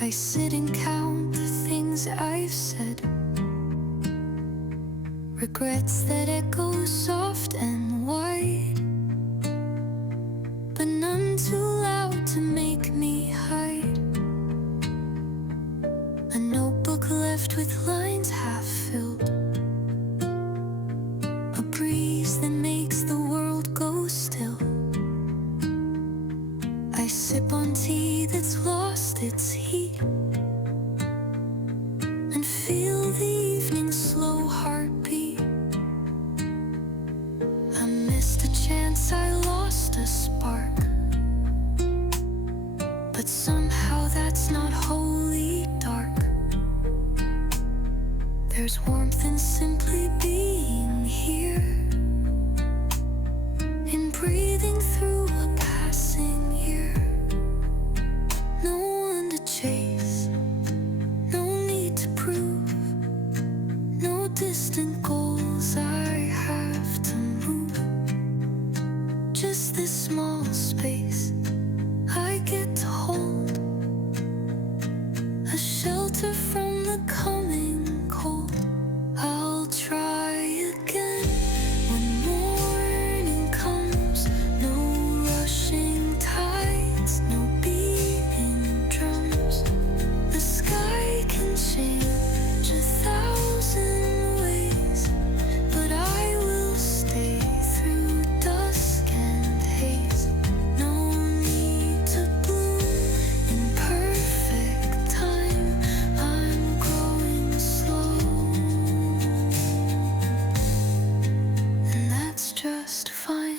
I sit and count the things I've said, regrets that echo soft and wide, but none too loud to make me hide. A notebook left with lines half filled, a breeze that makes the world go still. I sip on tea that's lost its heat and feel the evening's slow heartbeat. I missed a chance, I lost a spark, but somehow that's not wholly dark. There's warmth in simply being here, in breathing through a passing year. No one to chase, no need to prove, no distant goals I have to move. Just this small space I get to hold, a shelter from the coming cold. I'll try again when morning comes. No rushing tides, no beating drums. The sky can change 1,000 ways, but I will stay through dusk and haze. No need to bloom in perfect time. I'm growing slow, and that's just fine.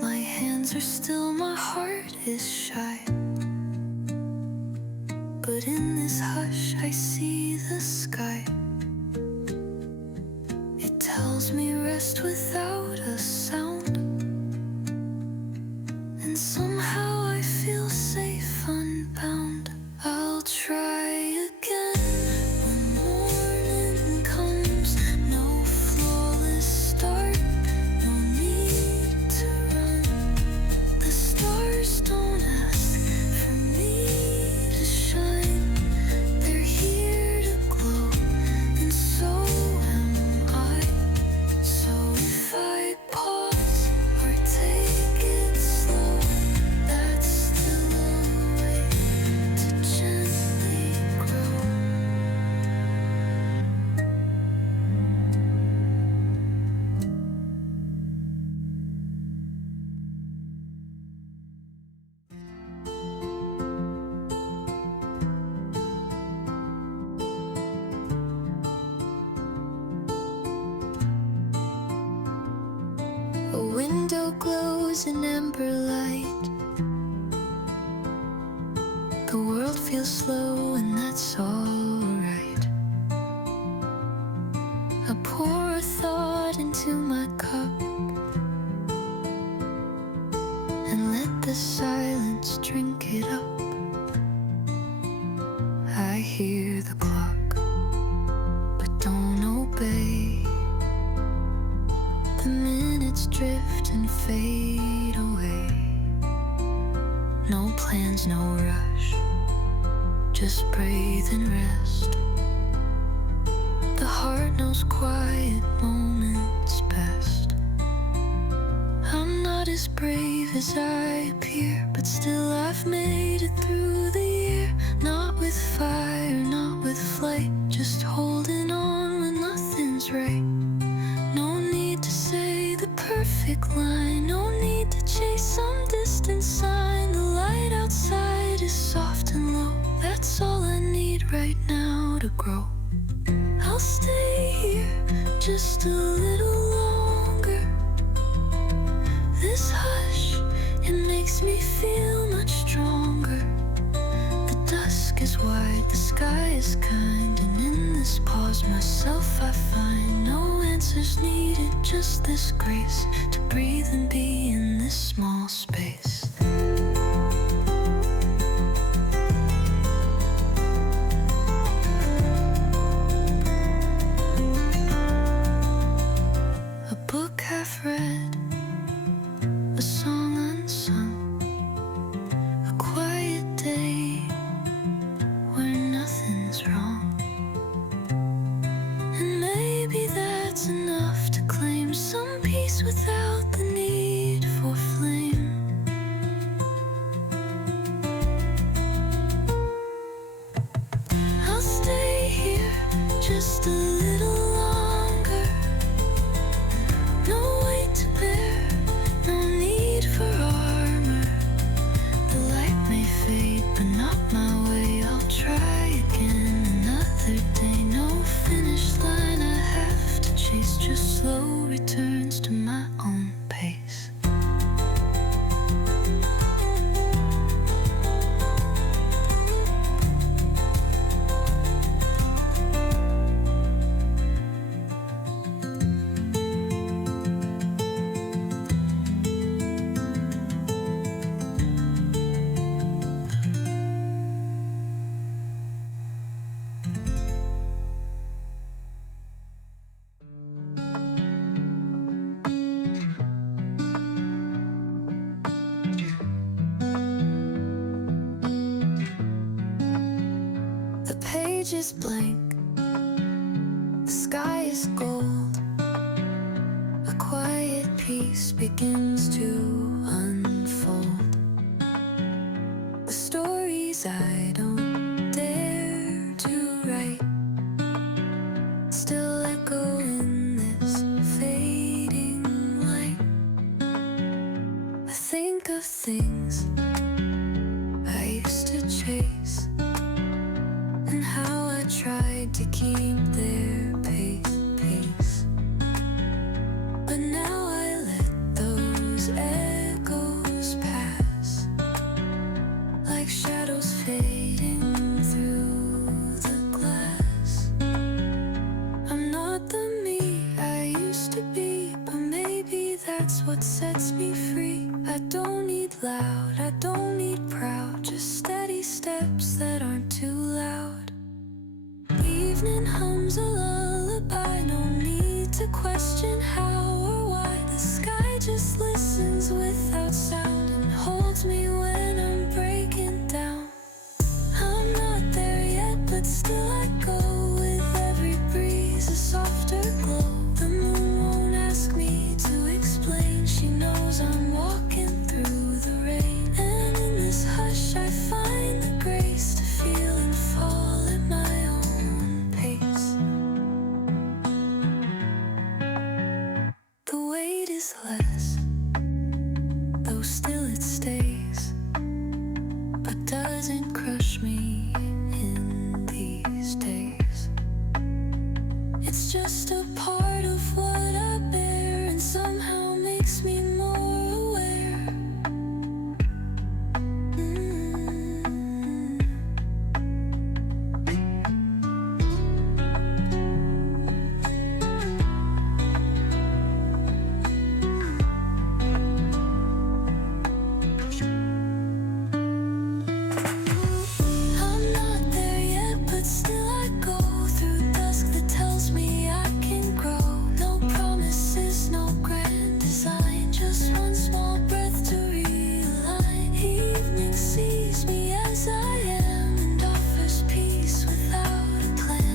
My hands are still, my heart is shy, but in this hush I see the sky. It tells me rest without a sound, and somehow I feel safe, unbound. I'll try again when morning comes. No flawless start, no need to run. The stars don't ask for me to shine, they're here to glow, and so am I. So if I pause or take it slow, that's still a way to gently grow. A window glows in amber light. The world feels slow, and that's alright. I pour a thought into my cup and let the silence drink it up. I hear the clock, but don't obey. The minutes drift and fade away. No plans, no rush, just breathe and rest. The heart knows quiet moments best. I'm not as brave as I appear, but still I've made it through the year. Not with fire, not with flight, just holding on when nothing's right. No need to say the perfect line, no need to chase some distant sign. The light outside is soft and low, that's all I need right now to grow. I'll stay here just a little longer. This hush, it makes me feel much stronger. The dusk is wide, the sky is kind, and in this pause myself I find no answers needed, just this grace to breathe and be in this small space. peace without the need for flame. I'll stay here just a little longer. No weight to bear, no need for armor. The light may fade, but not my way. I'll try again another day. No finish line I have to chase, just slow returns to my own pace. The page is blank, the sky is gold. A quiet peace begins to unfold. The stories I don't dare to write still echo in this fading light. I think of things I used to chase, and how I tried to keep their pace. But now I let those echoes pass, like shadows fading through the glass. I'm not the me I used to be, but maybe that's what sets me free. I don't need loud, I don't need proud, just steady steps that aren't too loud. Evening hums a lullaby, no need to question how or why. The sky just listens without sound and holds me when I'm breaking down. I'm not there yet, but still I go with every breeze, a softer glow. The moon won't ask me to explain, she knows I'm walking through the rain. And in this hush I find the grace to feel and fall at my own pace. The weight is less, though still it stays, but doesn't crush me in these days. It's just a part of what I bear, and somehow makes me more aware. I'm not there yet, but still I go through dusk that tells me I can grow. No promises, no grand design, just one small breath to realign. Evening sees me as I am and offers peace without a plan.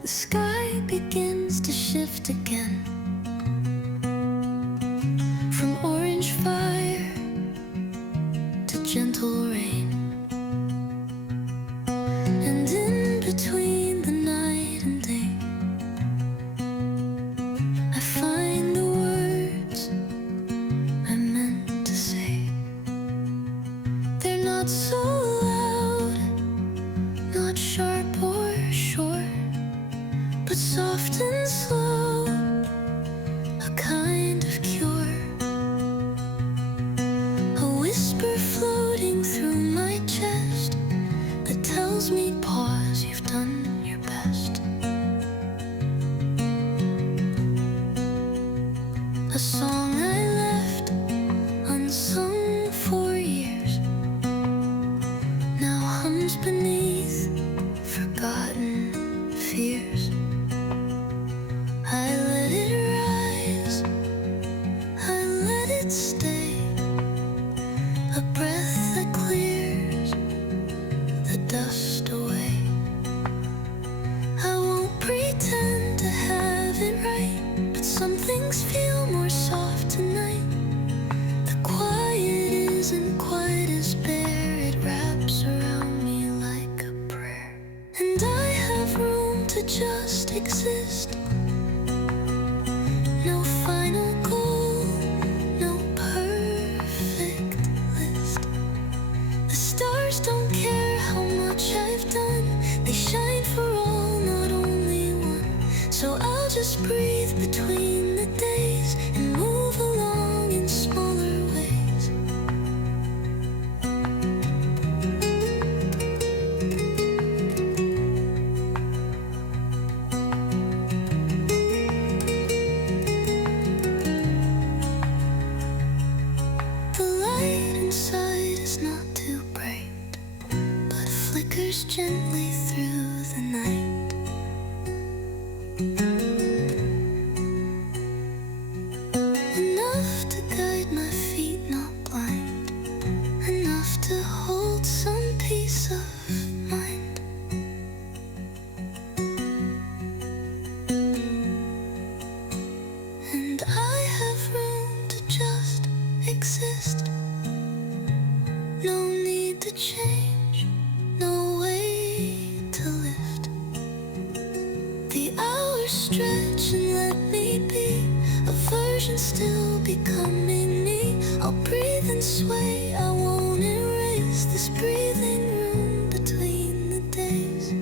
The sky begins to shift again, from orange fire to gentle rain. And in between the night and day, I find the words I meant to say. They're not so loud, not sharp or short, but soft and slow, a kind of cure. A whisper let's stay. A breath that clears the dust away. I won't pretend to have it right, but some things feel more soft tonight. The quiet isn't quite as bare, it wraps around me like a prayer. And I have room to just exist. No final goal, no perfect list. The stars don't care how much I've done, they shine for all, not only one. So I'll just breathe between the days and move along in smaller ways. The light inside is not too bright, but flickers gently through the night. Enough to guide my feet, not blind. Enough to hold some peace of mind. And I have room to just exist. No need to change, no way to lift. The hours stretch and let me be a version still becoming me. I'll breathe and sway, I won't erase this breathing room between the days.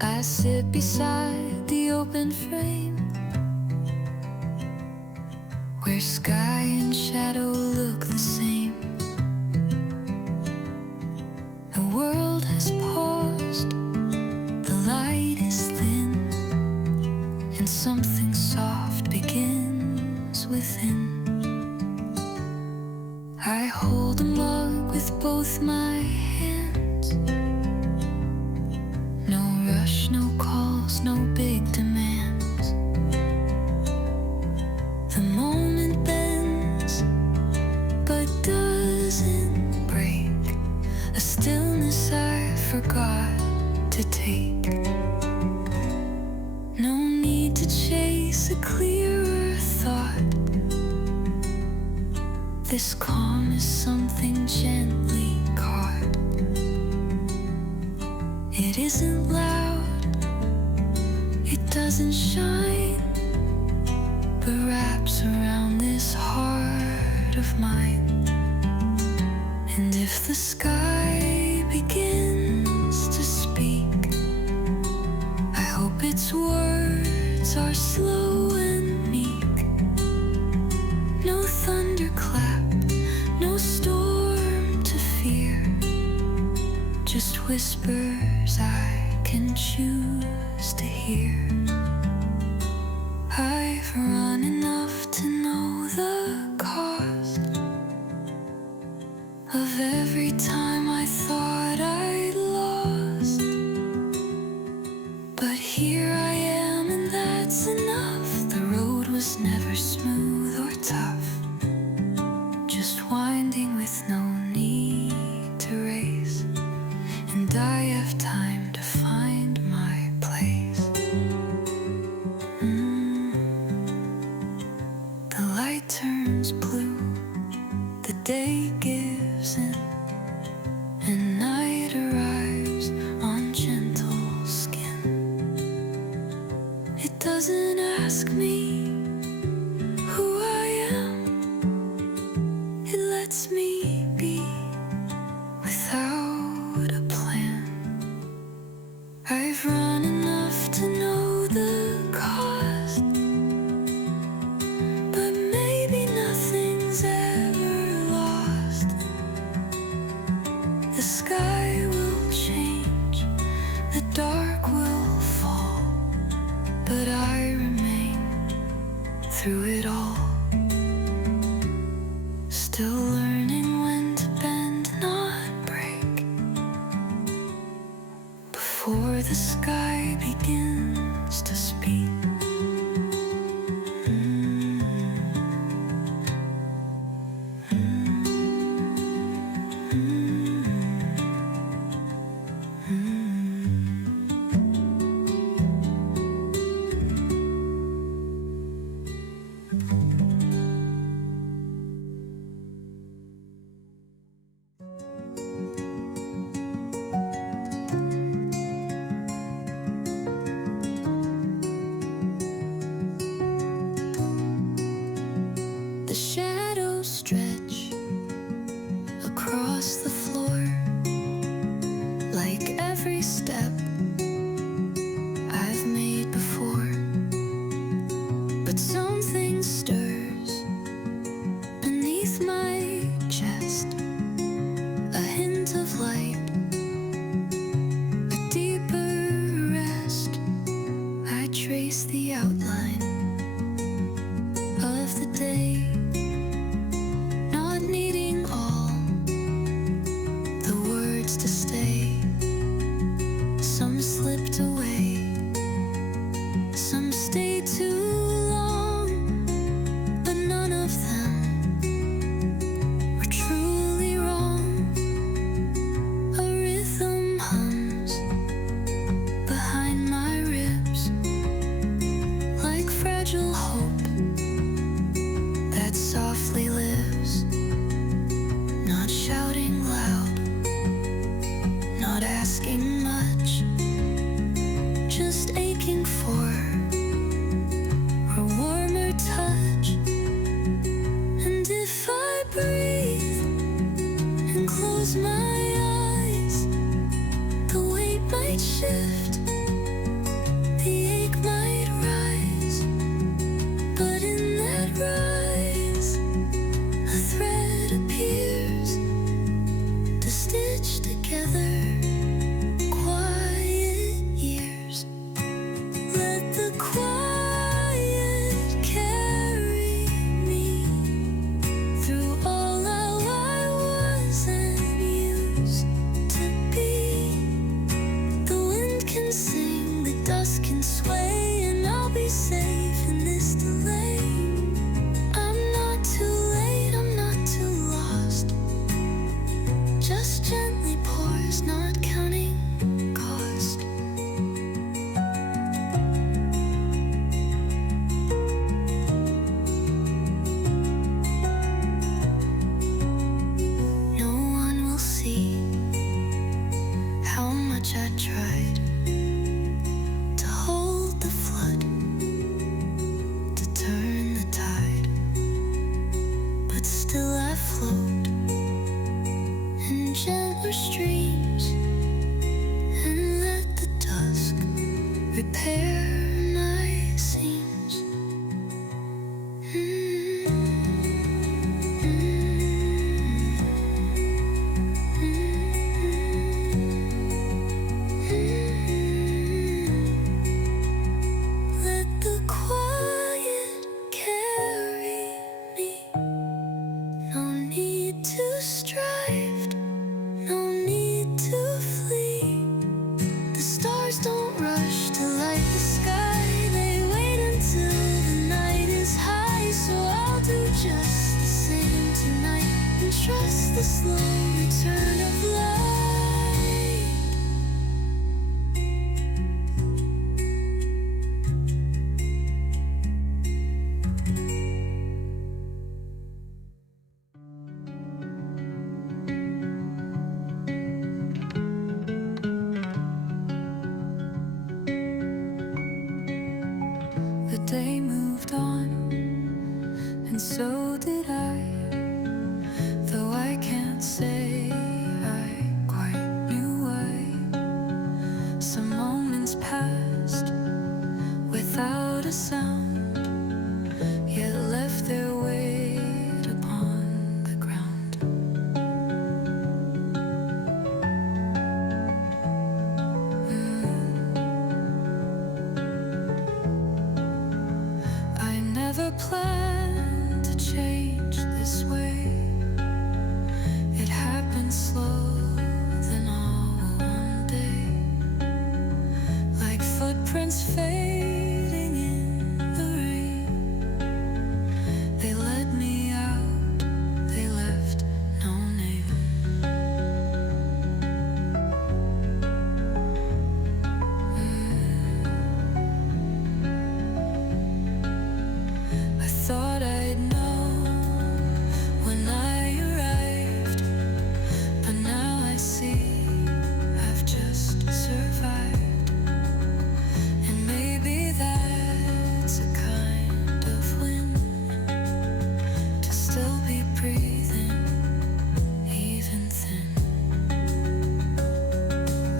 I sit beside the open frame, where sky and shadow look the same. The world has paused, the light is thin, and something soft begins within. I hold a mug with both my hands. No rush, no calls, no big demands. The moment bends, but doesn't break. A stillness I forgot to take. No need to chase a clearer thought. This calm is something gently caught. It isn't loud, it doesn't shine, but wraps around this heart of mine. And if the sky begins to speak, I hope its words are slow and meek. No thunderclap, no storm to fear, just whispers I can choose to hear. I've run enough to know the cost of every time I thought I'd lost. But here I am, and that's enough. The road was never smooth or tough, just winding with no need to race. And I have time to find my place. The light turns blue, the day gives in, and night arrives on gentle skin. It doesn't ask me who I am, it lets me be without a plan. I've run enough to know the cost, but maybe nothing's ever lost. sky will change, the dark will fall, but I remain through it all. Still learning when to bend, not break, before the sky begins to speak. The shadows stretch across the floor, like every step I've made before. But something stirs beneath my chest, a hint of light, a deeper rest. I trace the outline of the day, not needing all the words to stay. Some slipped away, some stayed too long, but none of them were truly wrong. A rhythm hums behind my ribs, like fragile hope that softly lives, not shouting loud, not asking much, just aching for a warmer touch. And if I breathe and close my eyes, the weight might shift, the ache might rise, but in that rise, a thread appears to stitch together quiet years. Let the quiet carry me through all how I was and used to be. The wind can sing, the dust can sway, and I'll be safe in this delay. I'm not too late, I'm not too lost, just gently pours, not counting cost. No one will see how much I tried to hold the flood, to turn the tide, but still I float in gentler streams and let the dusk repair my seams. Let the quiet carry me. No need to strive, no need to flee. The stars don't rush to light the sky, they wait until the night is high. So I'll do just the same tonight and trust the slow return of light. The day moved on, and so did I, though I can't say hands fading in the rain. They let me out, they left no name. I thought I'd know when I arrived, but now I see I've just survived. And maybe that's a kind of win, to still be breathing, even thin.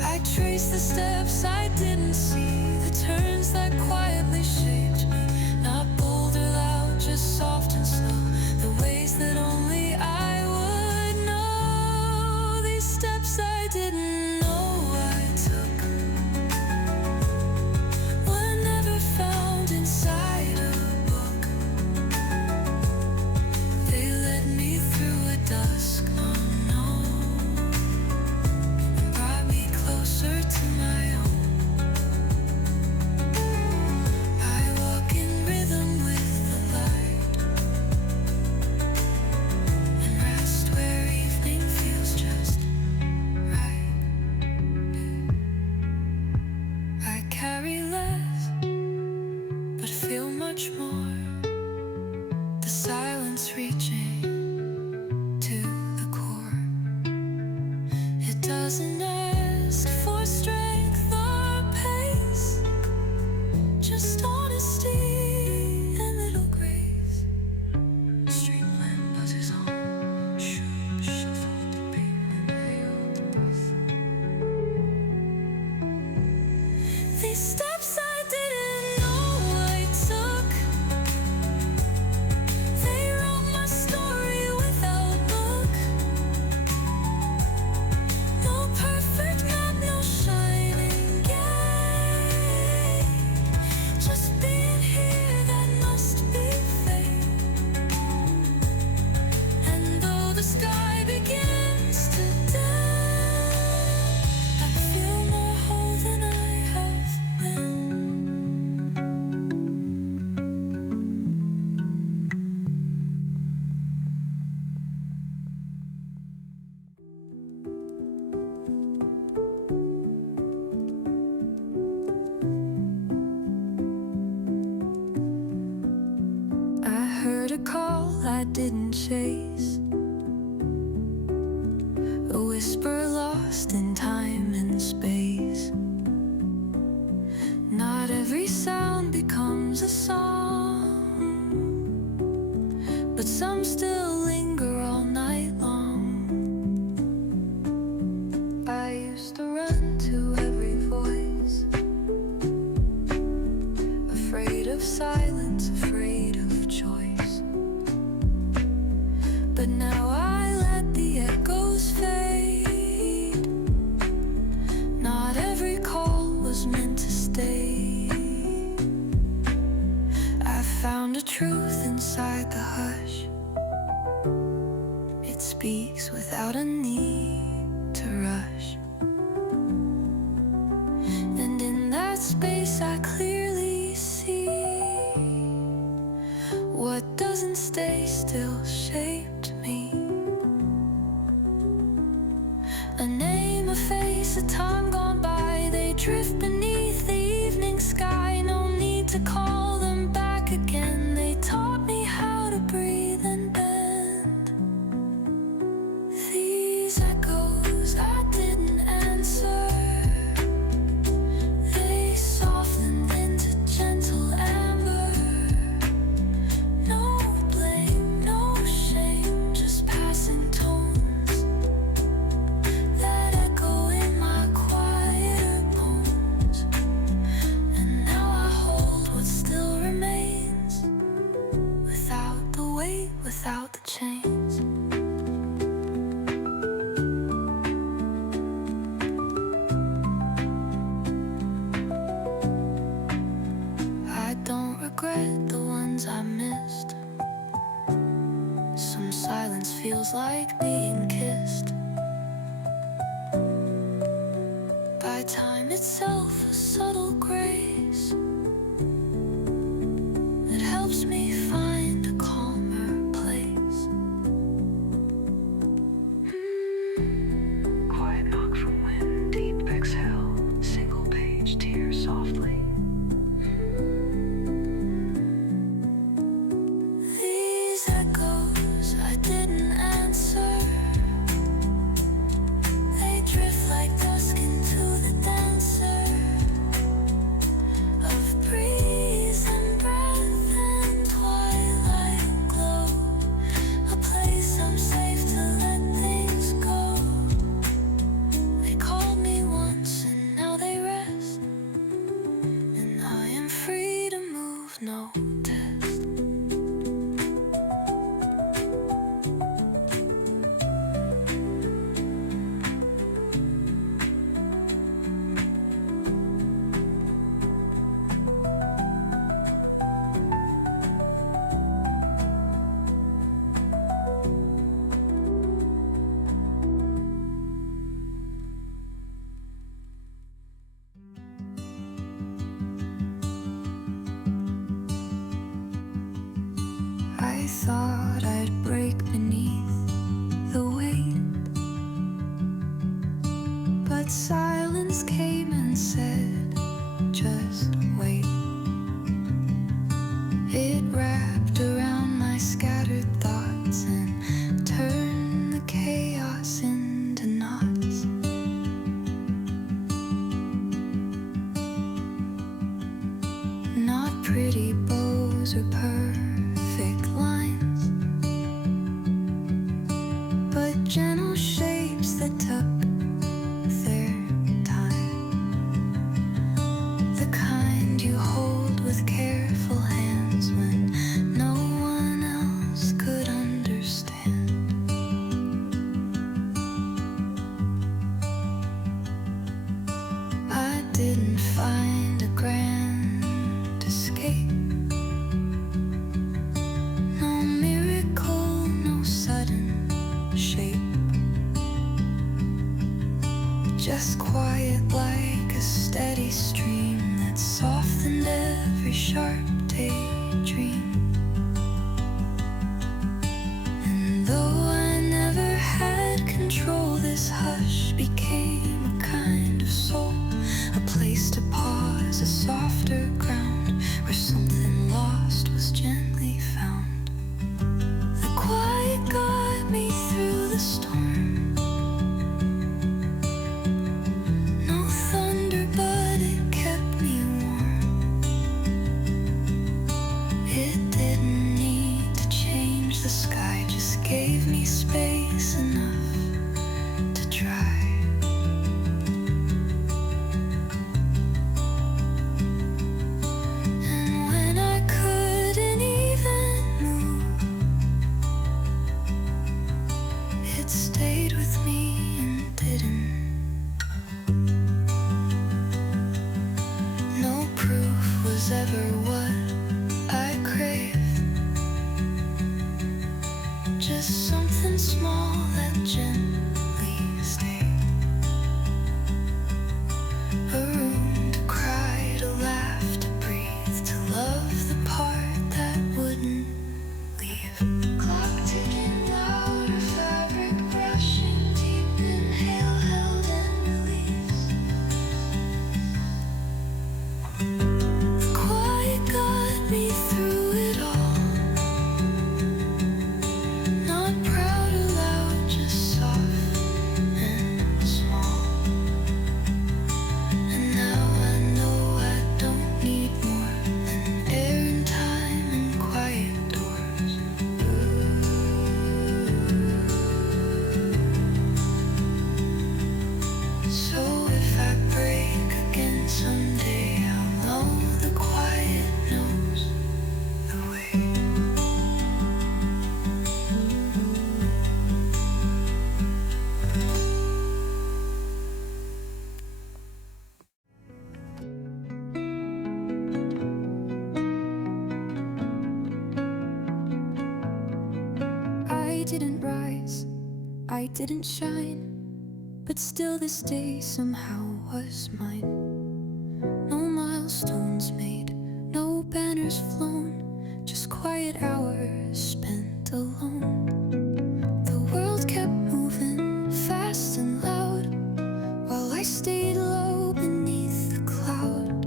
I trace the steps I didn't see, the turns that quietly shaped me. Not bold or loud, just soft and slow, the ways that only I would know. These steps I didn't know I took were never found inside a book. They led me through a dusk unknown, and brought me closer to my own. I walk in rhythm with the light, and rest where evening feels just right. I carry less, but feel much more. The silence reaching to the core. It doesn't ask for strength or pace, just honesty and little grace. Streamland buzzes on, shuffle the beat, inhale the breath. These steps I didn't know I took, they wrote my story without book. No perfect map, no shining gate, just being here, that must be fate. And though the sky begins to dim, I feel more whole than I have been. I heard a call I didn't chase, a whisper lost in time and space. Not every sound becomes a song, but some still linger all night long. I used to run to every voice, afraid of silence, afraid of choice. But now I let the echoes fade. Not every call was meant to stay. I found a truth inside the hush. It speaks without a need to rush. And in that space I clearly see what doesn't stay still shaped me. A name, a face, a time gone by, they drift beneath the evening sky. No need to call them back again. They taught me how to breathe and bend. These echoes I didn't answer, they softened into gentle amber. No blame, no shame, just passing tones that echo in my quieter bones. And now I hold what still remains, without the weight, without the chains. I don't regret the ones I missed. Some silence feels like being kissed by time itself, a subtle grace. thought I'd break beneath the weight, but silence came and said, just wait. It wrapped around my scattered thoughts and turned the chaos into knots. Not pretty bows or perfect lines, but gentle shapes that took their time. The kind you hold with careful hands when no one else could understand. I didn't find a grand escape, no miracle, no sudden shape, just quiet like a steady stream that softened every sharp daydream. And though I never had control, this hush became a kind of soul, a place to pause, a softer ground where something lost was gently found. The quiet got me through the storm. No thunder, but it kept me warm. It didn't need to change the sky, just gave me space enough to try. And when I couldn't even move, it stayed with me and didn't. No proof was ever what I craved, just something small that gently stayed. A room to cry, to laugh, to breathe, to love the part that wouldn't leave. Clock ticking louder, fabric brushing deep, inhale, held and release. The quiet got me through it all. Not proud or loud, just soft and small. And now I know I don't need more than air and time and quiet doors. So if I break again someday, I'll know the quiet knows the way. I didn't rise, I didn't shine, but still this day somehow was mine. No milestones made, no banners flown, just quiet hours spent alone. The world kept moving fast and loud, while I stayed low beneath the cloud.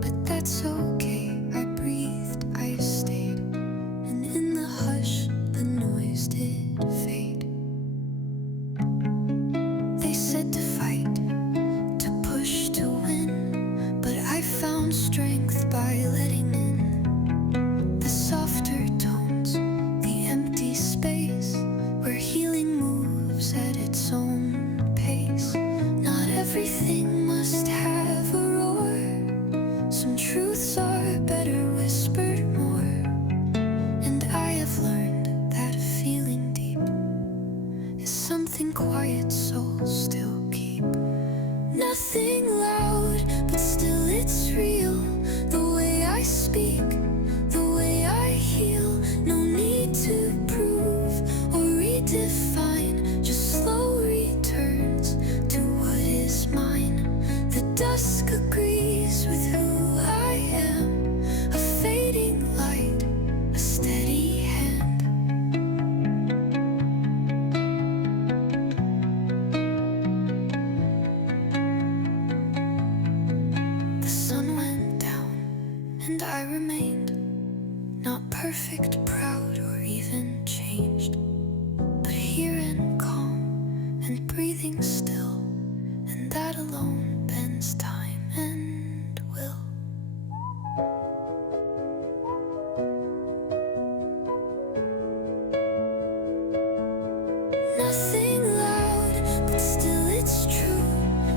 But that's okay, I breathed, I stayed, and in the hush the noise did fade. They said to fight, to push, to win, but I found strength by letting in the softer tones, the empty space where healing moves at its own pace. Not everything must have a roar, some truths are better whispered more, and I have learned that feeling deep is something quiet souls still keep. Nothing loud, but still it's real. The way I speak, the way I heal. No need to prove or redefine, just slow returns to what is mine. The dusk agrees with who I am, a fading light, a steady hand. remained not perfect, proud, or even changed, but here and calm and breathing still, and that alone bends time and will. Nothing loud, but still it's true.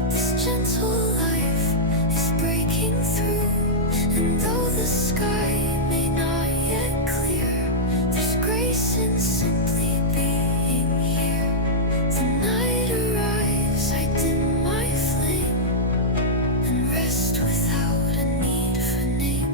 This gentle life is breaking through, and though the sky may not yet clear, there's grace in simply being here. The night arrives, I dim my flame and rest without a need for name.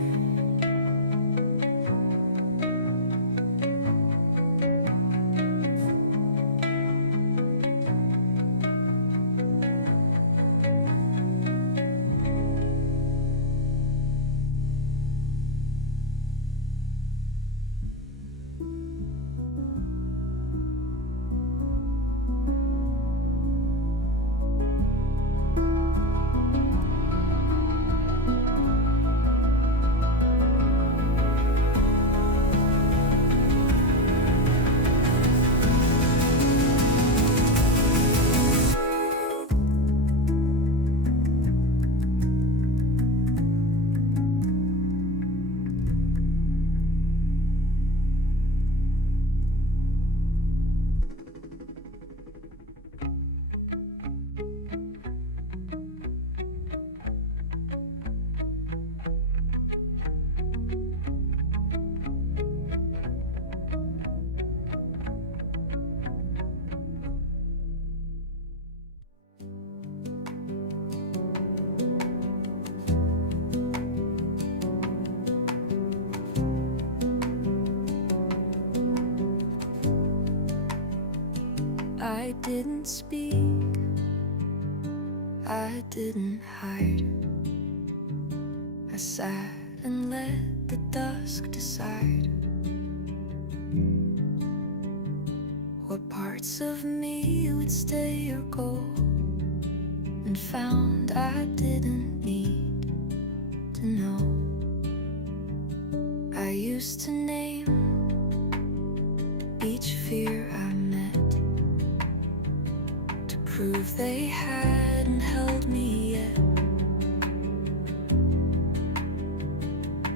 I didn't speak, I didn't hide. I sat and let the dusk decide what parts of me would stay or go, and found I didn't need to know. I used to name each fear I met, prove they hadn't held me yet.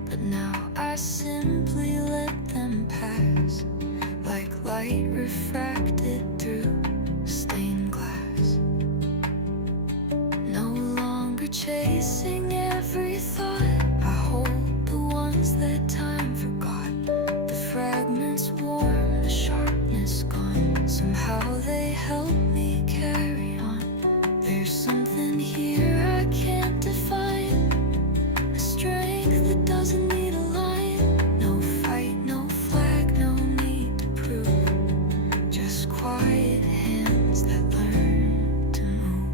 But now I simply let them pass, like light refracted through stained glass. No longer chasing every thought, I hold the ones that time forgot. The fragments warm, the sharpness gone, somehow they help me carry on. There's something here I can't define, a strength that doesn't need a line. No fight, no flag, no need to prove, just quiet hands that learn to move.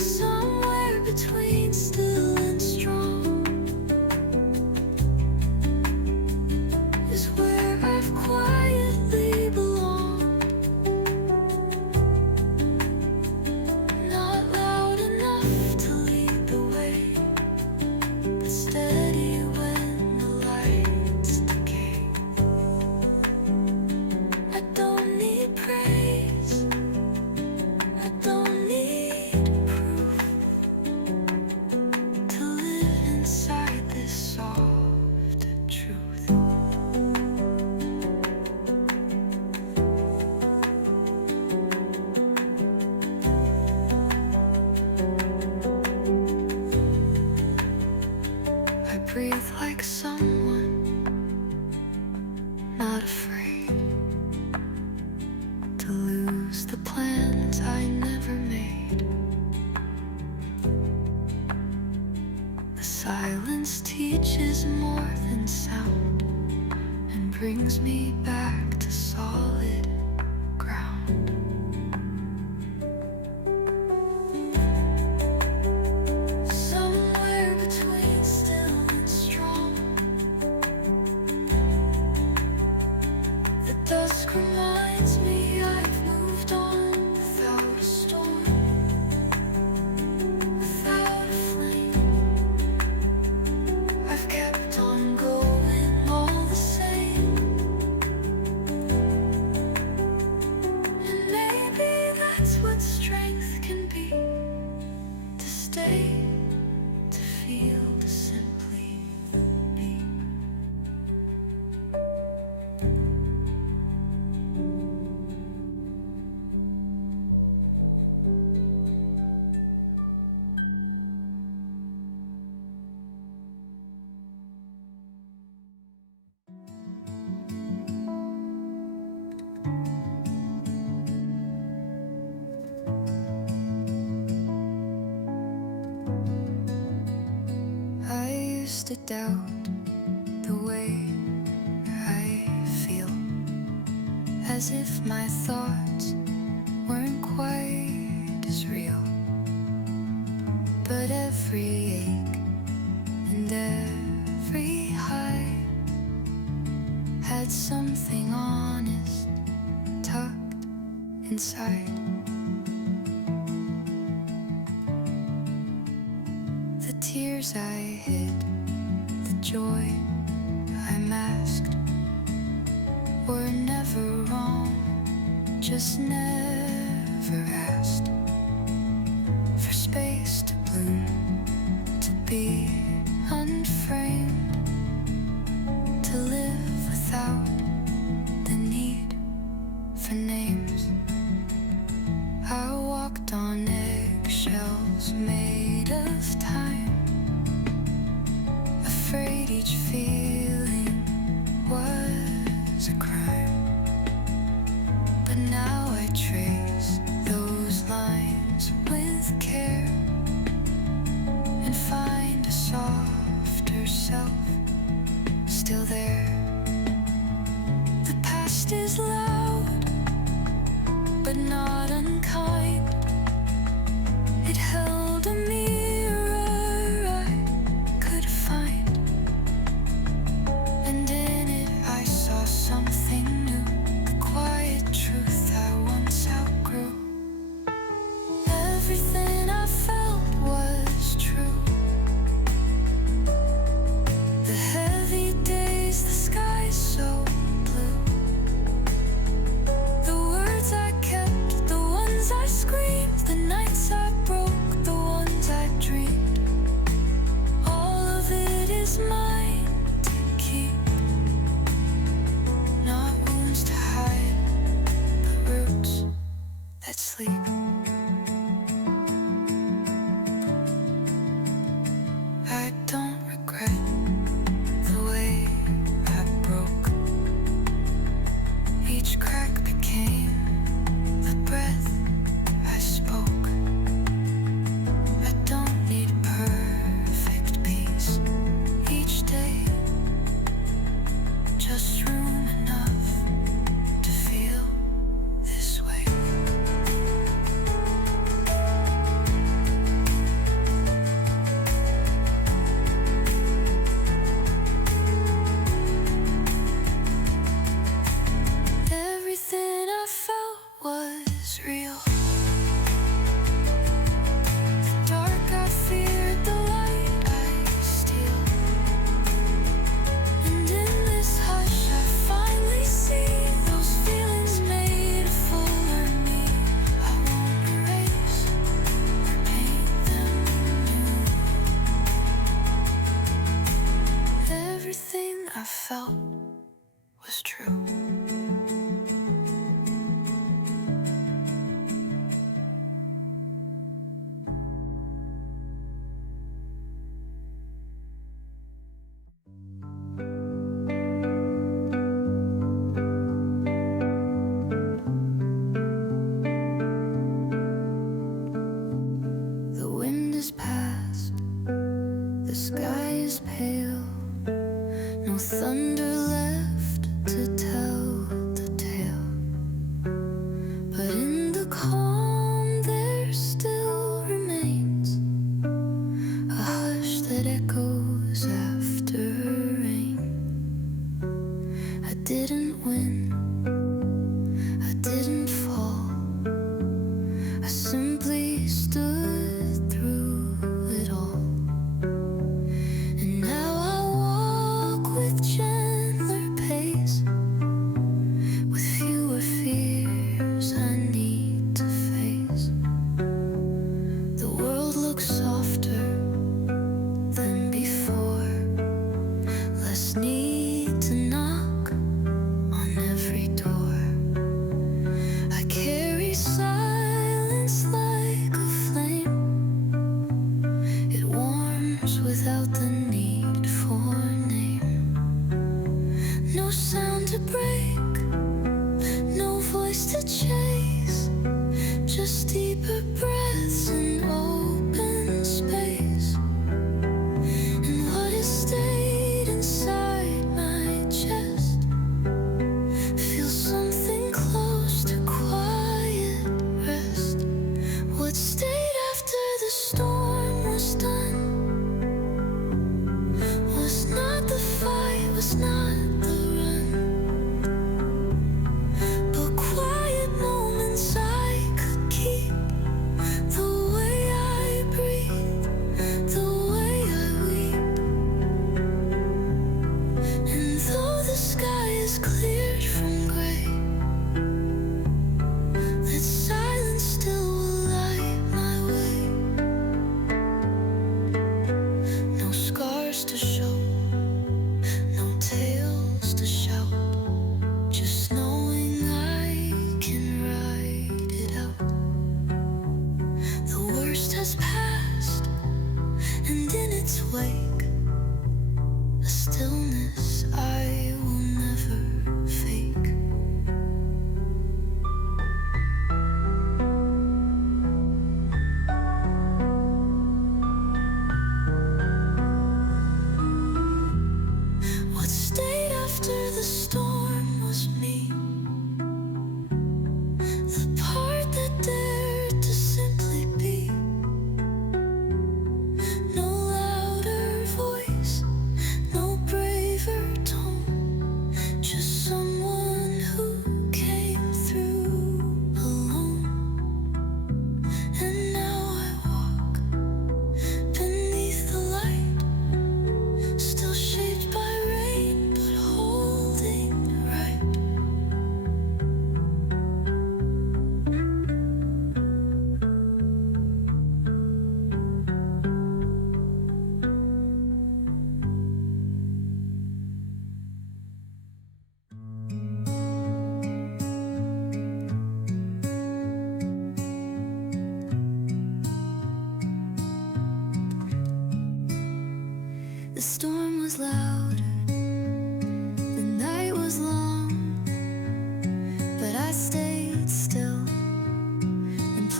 Somewhere between still and strong is where I've quietly belonged. Not loud enough to lead the way, but steady when the lights decay. I don't need praise, I don't need proof to live inside this soft truth. I breathe like someone not afraid to lose the plans I never made. The silence teaches more than sound and brings me back to solid ground. Somewhere between still and strong, the dusk reminds me I've moved on without a storm, without a flame. cast a doubt the way I feel, as if my thoughts weren't quite as real. But every ache and every high had something honest tucked inside. The tears I hid, the joy I masked, were never wrong, just never asked for space to bloom, to be unframed, to live without the need for names. I walked on eggshells made of time, afraid each feeling was a crime. But now I trace those lines with care and find a softer self still there. The past is loud, but not unkind. It held a mirror I could find, and in it I saw something new, the quiet truth I once outgrew. Everything I felt was true. The heavy days, the sky so blue. The words I kept, the ones I screamed, the nights I broke, the ones I dreamed. All of it is mine to keep. Not wounds to hide, but roots that sleep. I don't regret the way I broke. Each crack became the breath I spoke. I don't need perfect peace each day, just room enough to feel this way.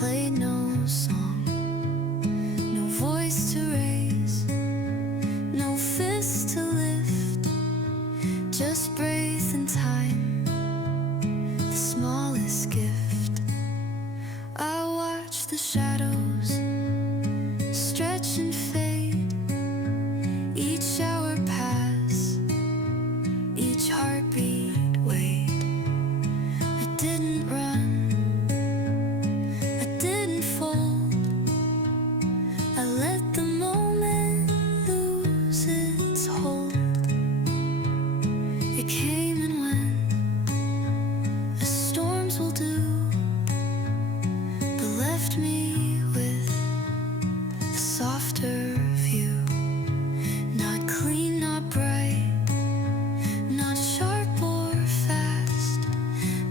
played no song, no voice to raise, no fist to lift, just breath and time, the smallest gift. I watch the shadows stretch and fade, each hour pass, each heartbeat wait. I didn't run, I didn't fold, I let the moment lose its hold. It came and went, as storms will do, but left me with a softer view. Not clean, not bright, not sharp or fast,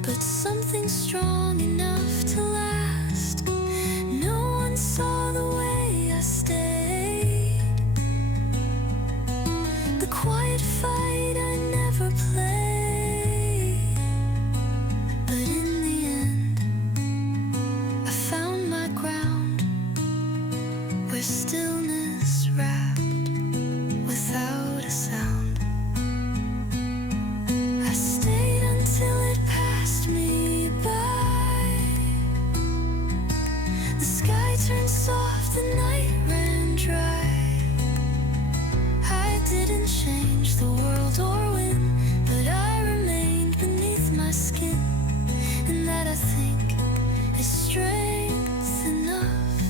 but something strong enough to last. No one saw the way I stayed, the quiet fight I never played. But in the end, I found my ground, where stillness wrapped without a sound. I stayed until it passed me by. The sky turned soft, the night ran dry. I didn't change the world or win, but I remained beneath my skin, and that I think is strength enough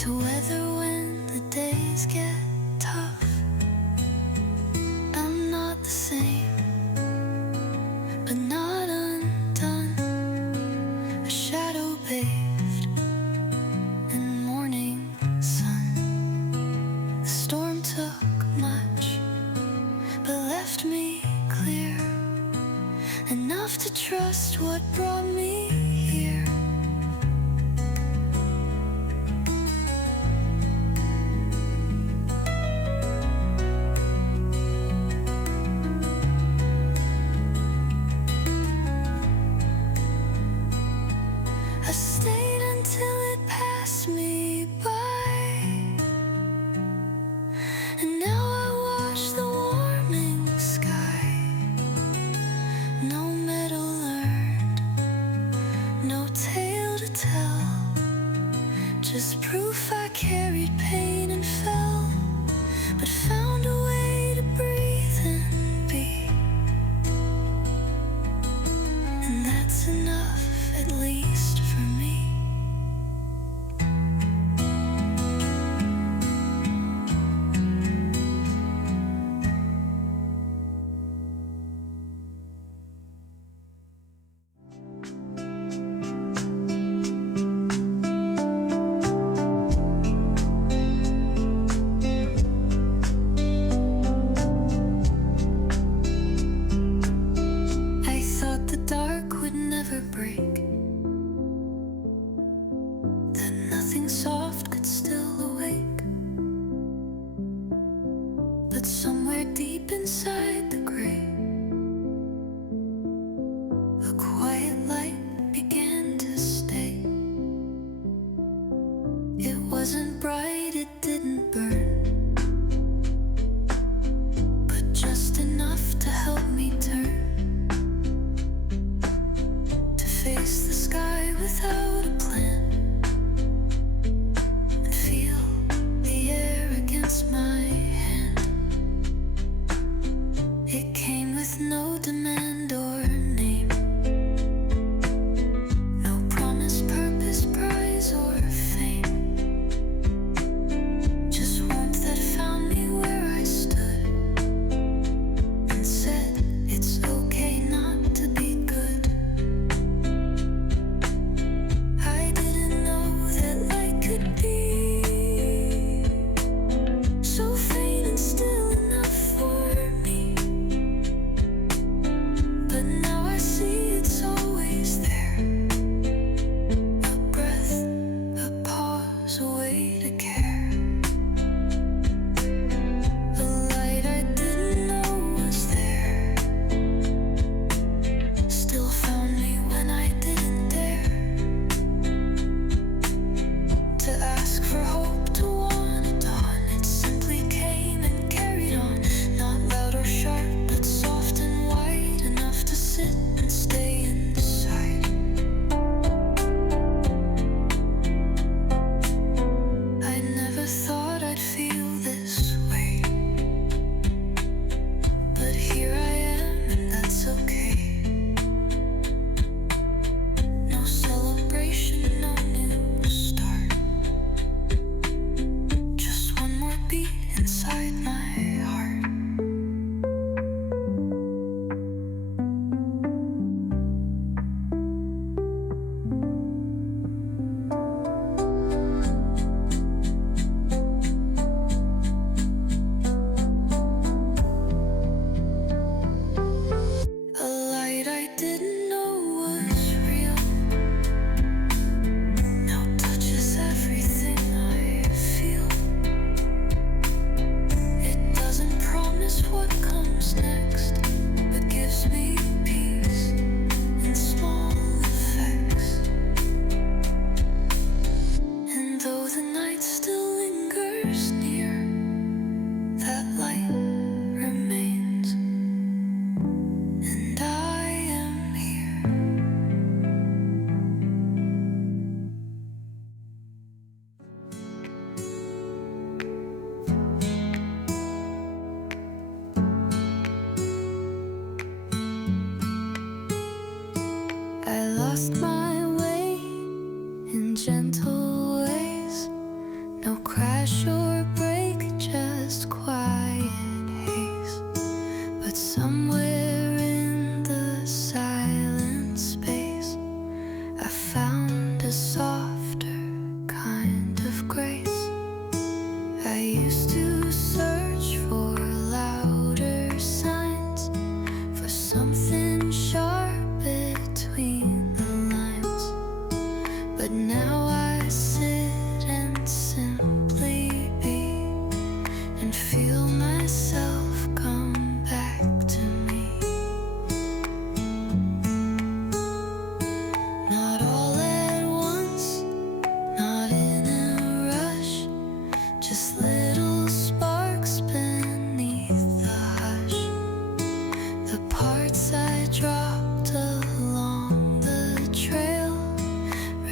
to weather when the days get tough. I'm not the same, but not undone. A shadow bathed in morning sun. The storm took much, but left me clear, enough to trust what brought me here. I stayed until it passed me by, and now I watch the warming sky. No medal earned,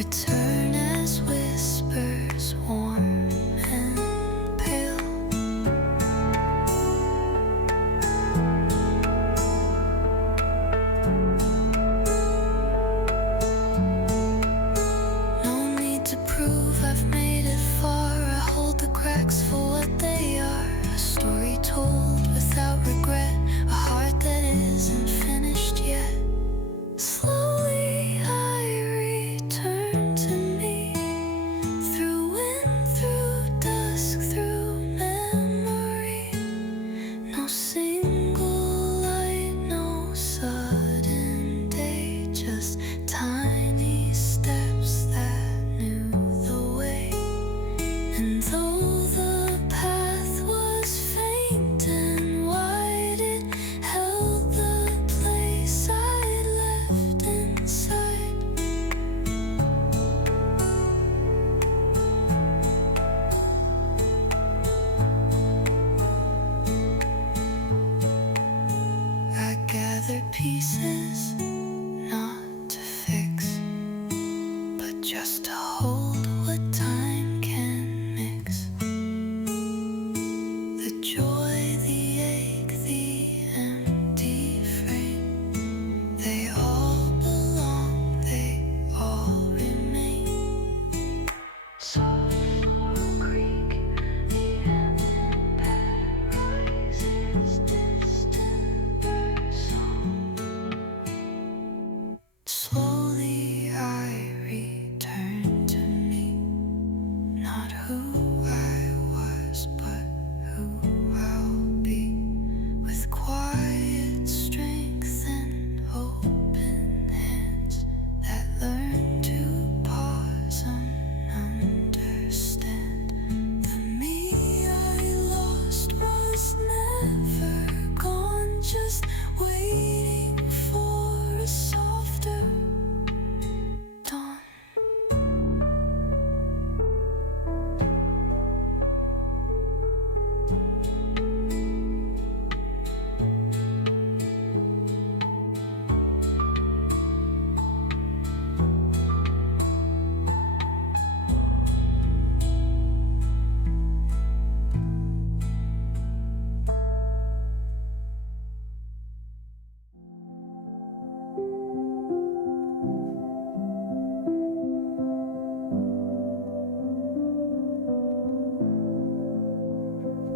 return as whispers warm and pale. No need to prove I've made it far. I hold the cracks for what they are. A story told without regret, a heart that isn't finished yet. Slowly I return to me, through wind, through dusk, through memory. No single light, no sudden day, just tiny steps that knew the way. And though the path was faint and wide, it held the place I left inside. I gathered pieces, not to fix, but just to hold what time can mix. The joy, the ache, the empty frame, they all belong, they all remain. Soft creek, the ending pad rises, distant bird song. Slowly I return to me, not who I was, but who I'll be. With quiet strength and open hands that learn to pause and understand. The me I lost was never gone, just waiting for a softer dawn.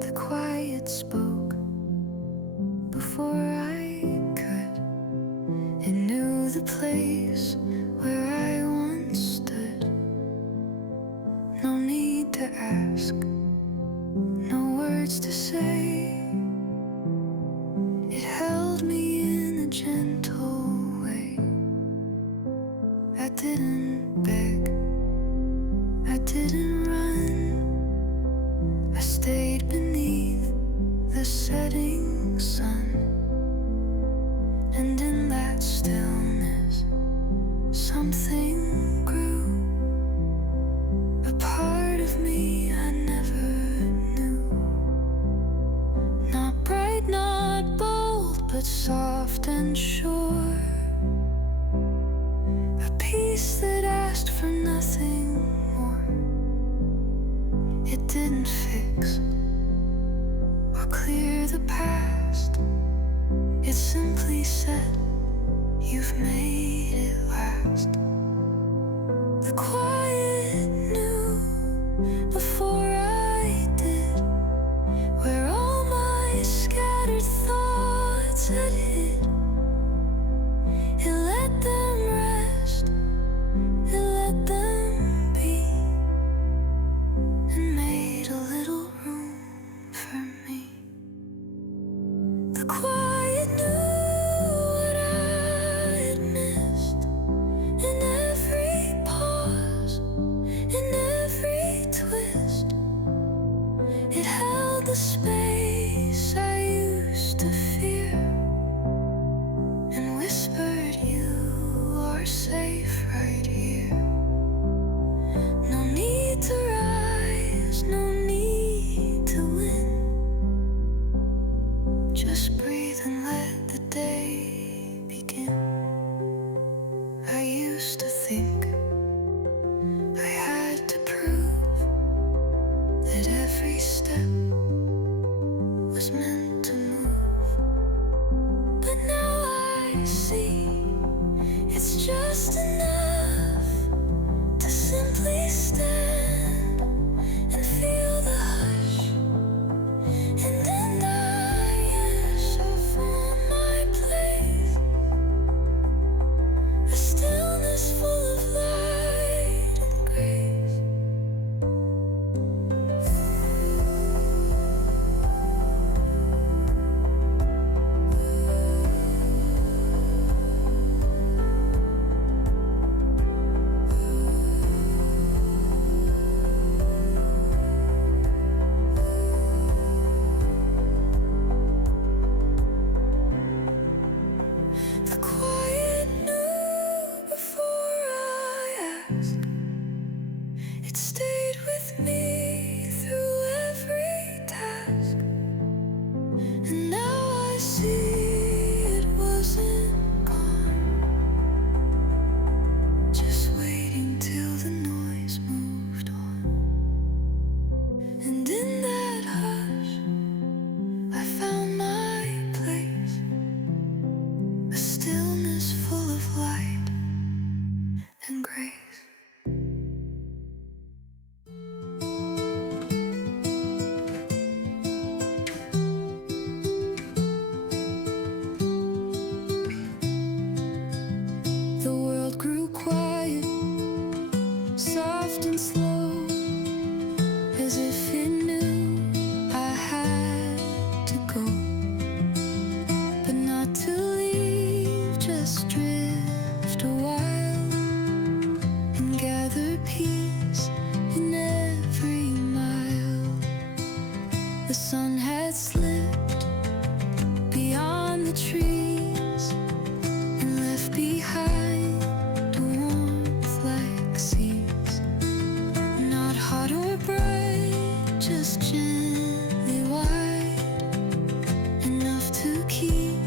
The quiet spoke before I could. It knew the place where I once stood. No need to ask, no words to say. It held me in a gentle way. I didn't beg, I didn't run. I stayed beneath the setting sun, and in that stillness something grew, a part of me I never knew. Not bright, not bold, but soft and sure. A peace that asked for nothing more. It didn't fix or clear the past. It simply said, you've made it last. The quiet knew before I did where all my scattered thoughts had hid. It let them rest, it let them be, and made a little room for me. The quiet knew what I had missed, and ask. It stayed with me through every task, and now I see it wasn't gone, just waiting till the noise moved on. And in that hush I found my place, a stillness full of light and grace. The world grew quiet, soft and slow, as if it knew I had to go, but not to leave, just drift a while and gather peace in every mile. The sun had slipped beyond the trees and left behind a warmth like seas, not hot or bright, just gently wide, enough to keep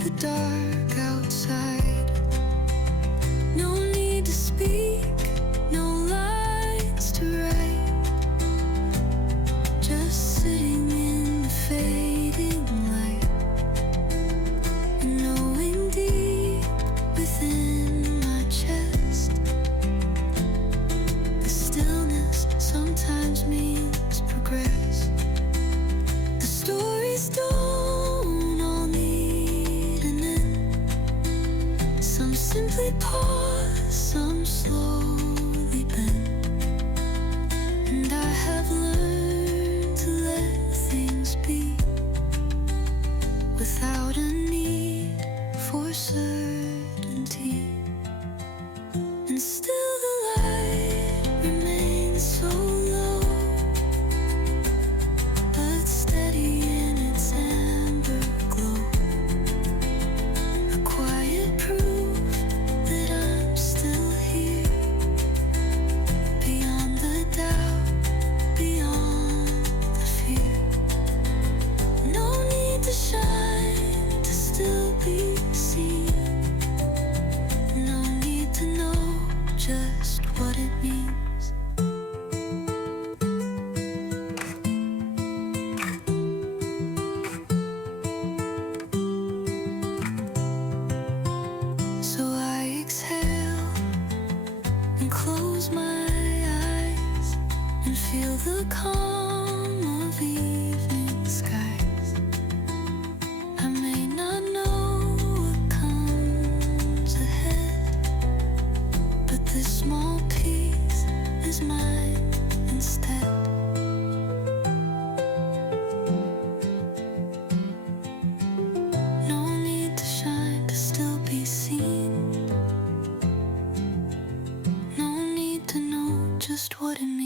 the dark outside. No need to speak, no lines to write, just sitting in the fading light, and knowing deep within my chest, the stillness sometimes means progress. The stories don't all need an end. Some simply pause, some slowly bend, and I have learned to let things be without a need for certainty. And still the light remains so low, but steady in its amber glow, a quiet proof that I'm still here, beyond the doubt, beyond the fear. No need to shine to still be seen, no need to know just what it means. So I exhale and close my eyes and feel the calm of evening skies. I may not know what comes ahead, but this small piece is mine instead. No need to shine to still be seen, no need to know just what it means.